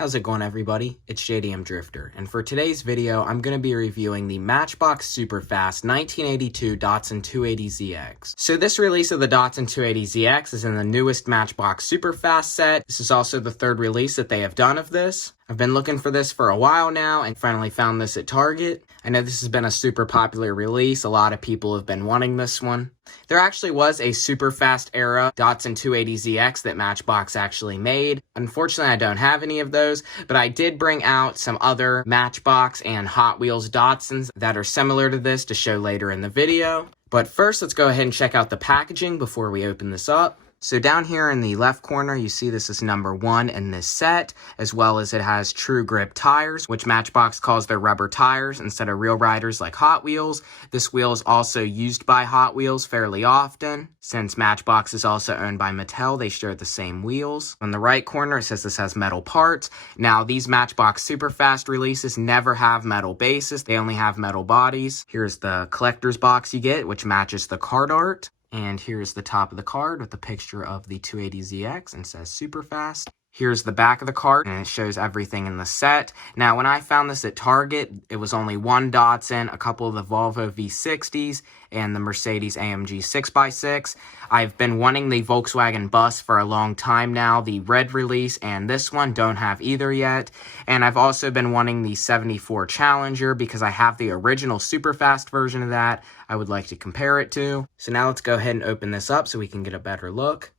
How's it going, everybody? It's JDM Drifter, and for today's video, I'm going to be reviewing the Matchbox Superfast 1982 Datsun 280ZX. So this release of the Datsun 280ZX is in the newest Matchbox Superfast set. This is also the third release that they have done of this. I've been looking for this for a while now and finally found this at Target. I know this has been a super popular release. A lot of people have been wanting this one. There actually was a Superfast era Datsun 280ZX that Matchbox actually made. Unfortunately, I don't have any of those, but I did bring out some other Matchbox and Hot Wheels Datsuns that are similar to this to show later in the video. But first, let's go ahead and check out the packaging before we open this up. So down here in the left corner, you see this is number 1 in this set, as well as it has true grip tires, which Matchbox calls their rubber tires instead of real riders like Hot Wheels. This wheel is also used by Hot Wheels fairly often. Since Matchbox is also owned by Mattel, they share the same wheels. On the right corner, it says this has metal parts. Now, these Matchbox Superfast releases never have metal bases. They only have metal bodies. Here's the collector's box you get, which matches the card art. And here's the top of the card with the picture of the 280ZX and says Superfast. Here's the back of the card, and it shows everything in the set. Now, when I found this at Target, it was only one Datsun, a couple of the Volvo V60s, and the Mercedes AMG 6x6. I've been wanting the Volkswagen bus for a long time now. The red release and this one don't have either yet. And I've also been wanting the 74 Challenger because I have the original Superfast version of that I would like to compare it to. So now let's go ahead and open this up so we can get a better look.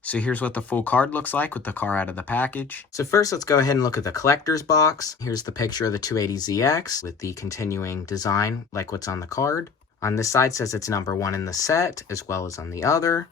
So here's what the full card looks like with the car out of the package. So first, let's go ahead and look at the collector's box. Here's the picture of the 280ZX with the continuing design like what's on the card. On this side says it's number 1 in the set, as well as on the other.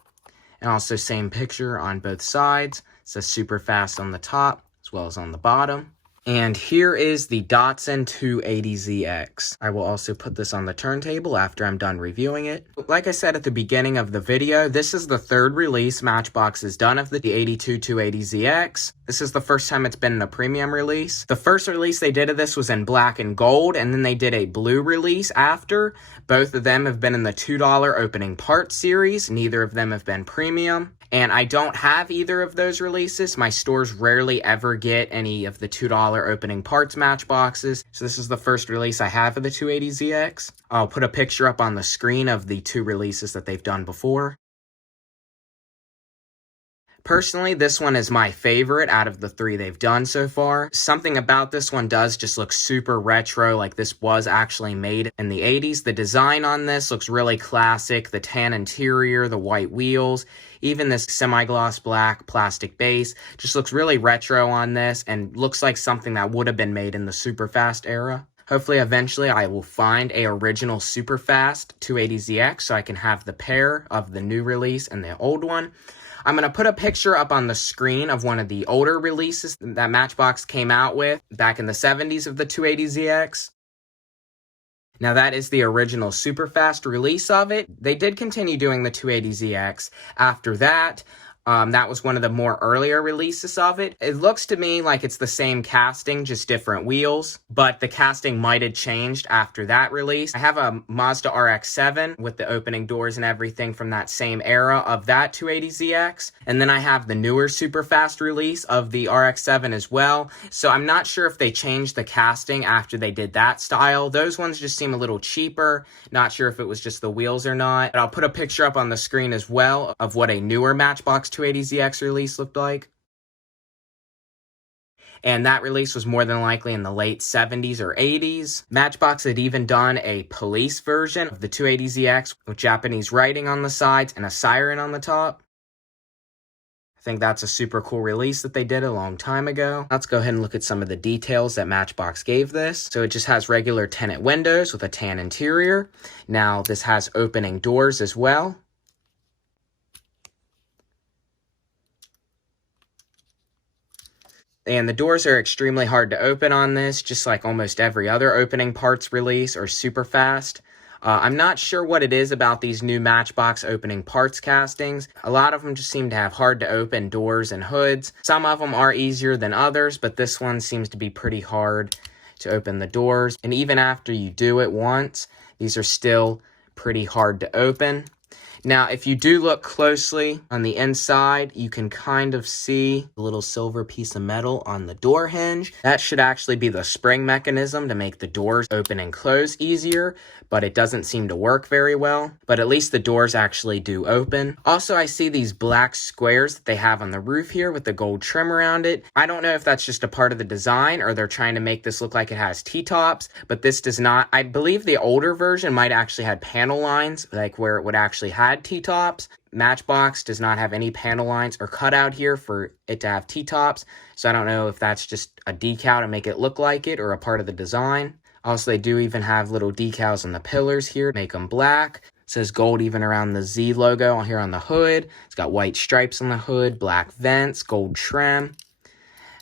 And also same picture on both sides. It says Superfast on the top, as well as on the bottom. And here is the Datsun 280ZX. I will also put this on the turntable after I'm done reviewing it. Like I said at the beginning of the video, this is the third release Matchbox has done of the 82 280ZX. This is the first time it's been in a premium release. The first release they did of this was in black and gold, and then they did a blue release after. Both of them have been in the $2 opening parts series. Neither of them have been premium. And I don't have either of those releases. My stores rarely ever get any of the $2 opening parts Matchboxes. So this is the first release I have of the 280ZX. I'll put a picture up on the screen of the 2 releases that they've done before. Personally, this one is my favorite out of the 3 they've done so far. Something about this one does just look super retro, like this was actually made in the 80s. The design on this looks really classic. The tan interior, the white wheels, even this semi-gloss black plastic base just looks really retro on this and looks like something that would have been made in the Superfast era. Hopefully, eventually, I will find a original Superfast 280ZX so I can have the pair of the new release and the old one. I'm going to put a picture up on the screen of one of the older releases that Matchbox came out with back in the 70s of the 280ZX. Now, that is the original Superfast release of it. They did continue doing the 280ZX after that. That was one of the more earlier releases of it. It looks to me like it's the same casting, just different wheels, but the casting might have changed after that release. I have a Mazda RX-7 with the opening doors and everything from that same era of that 280ZX, and then I have the newer Superfast release of the RX-7 as well, so I'm not sure if they changed the casting after they did that style. Those ones just seem a little cheaper. Not sure if it was just the wheels or not, but I'll put a picture up on the screen as well of what a newer Matchbox 280ZX release looked like. And that release was more than likely in the late 70s or 80s. Matchbox had even done a police version of the 280ZX with Japanese writing on the sides and a siren on the top. I think that's a super cool release that they did a long time ago. Let's go ahead and look at some of the details that Matchbox gave this. So it just has regular tinted windows with a tan interior. Now this has opening doors as well. And the doors are extremely hard to open on this, just like almost every other opening parts release or Superfast. I'm not sure what it is about these new Matchbox opening parts castings. A lot of them just seem to have hard to open doors and hoods. Some of them are easier than others, but this one seems to be pretty hard to open the doors. And even after you do it once, these are still pretty hard to open. Now, if you do look closely on the inside, you can kind of see a little silver piece of metal on the door hinge. That should actually be the spring mechanism to make the doors open and close easier, but it doesn't seem to work very well. But at least the doors actually do open. Also, I see these black squares that they have on the roof here with the gold trim around it. I don't know if that's just a part of the design or they're trying to make this look like it has T-tops, but this does not. I believe the older version might actually had panel lines, like where it would actually had T-tops. Matchbox does not have any panel lines or cutout here for it to have T-tops, so I don't know if that's just a decal to make it look like it or a part of the design. Also, they do even have little decals on the pillars here to make them black. It says gold even around the Z logo here on the hood. It's got white stripes on the hood, black vents, gold trim.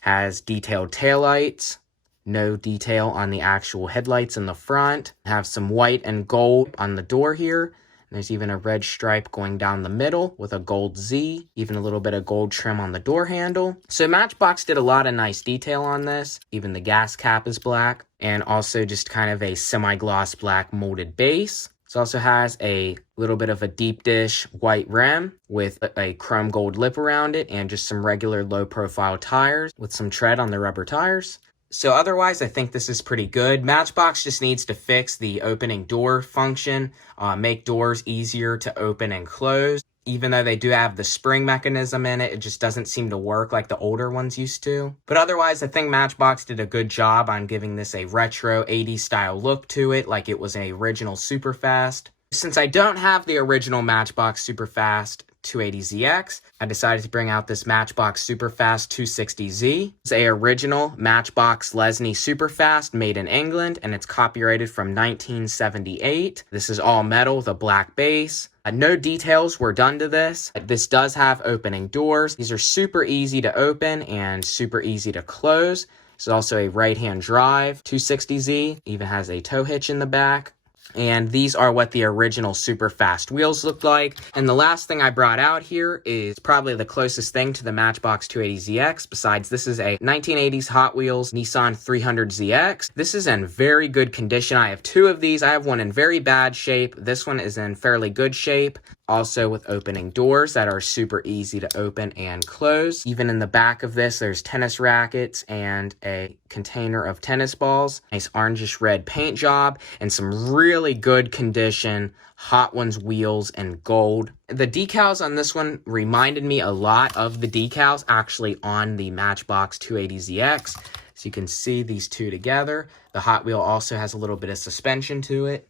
Has detailed taillights. No detail on the actual headlights in the front. Have some white and gold on the door here. There's even a red stripe going down the middle with a gold Z, even a little bit of gold trim on the door handle. So Matchbox did a lot of nice detail on this. Even the gas cap is black, and also just kind of a semi-gloss black molded base. This also has a little bit of a deep dish white rim with a chrome gold lip around it, and just some regular low profile tires with some tread on the rubber tires. So otherwise, I think this is pretty good. Matchbox just needs to fix the opening door function, make doors easier to open and close. Even though they do have the spring mechanism in it, it just doesn't seem to work like the older ones used to. But otherwise, I think Matchbox did a good job on giving this a retro 80s style look to it, like it was an original Superfast. Since I don't have the original Matchbox Superfast 280ZX, I decided to bring out this Matchbox Superfast 260Z. It's a original Matchbox Lesney Superfast made in England, and it's copyrighted from 1978. This is all metal with a black base. No details were done to this. This does have opening doors. These are super easy to open and super easy to close. This is also a right-hand drive 260Z. Even has a tow hitch in the back. And these are what the original Superfast wheels look like. And the last thing I brought out here is probably the closest thing to the Matchbox 280ZX. Besides, this is a 1980s Hot Wheels Nissan 300ZX. This is in very good condition. I have two of these. I have one in very bad shape. This one is in fairly good shape. Also with opening doors that are super easy to open and close. Even in the back of this, there's tennis rackets and a container of tennis balls. Nice orangish red paint job and some really good condition Hot Ones wheels in gold. The decals on this one reminded me a lot of the decals actually on the Matchbox 280ZX. So you can see these two together. The Hot Wheel also has a little bit of suspension to it.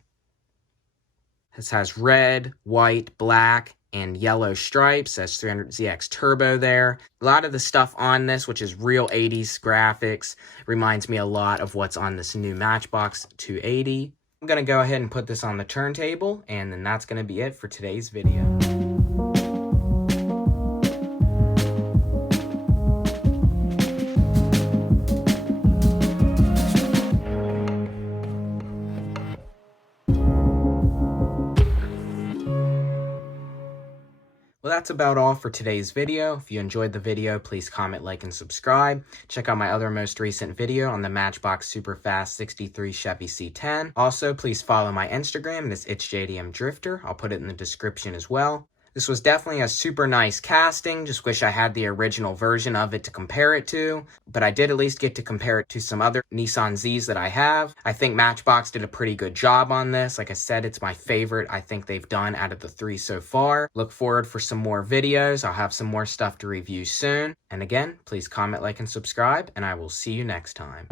This has red, white, black, and yellow stripes. Says 300ZX Turbo there. A lot of the stuff on this, which is real 80s graphics, reminds me a lot of what's on this new Matchbox 280. I'm going to go ahead and put this on the turntable, and then that's going to be it for today's video. Well, that's about all for today's video. If you enjoyed the video, please comment, like, and subscribe. Check out my other most recent video on the Matchbox Superfast 63 Chevy C10. Also, please follow my Instagram. It's JDM Drifter. I'll put it in the description as well. This was definitely a super nice casting. Just wish I had the original version of it to compare it to. But I did at least get to compare it to some other Nissan Zs that I have. I think Matchbox did a pretty good job on this. Like I said, it's my favorite I think they've done out of the three so far. Look forward for some more videos. I'll have some more stuff to review soon. And again, please comment, like, and subscribe, and I will see you next time.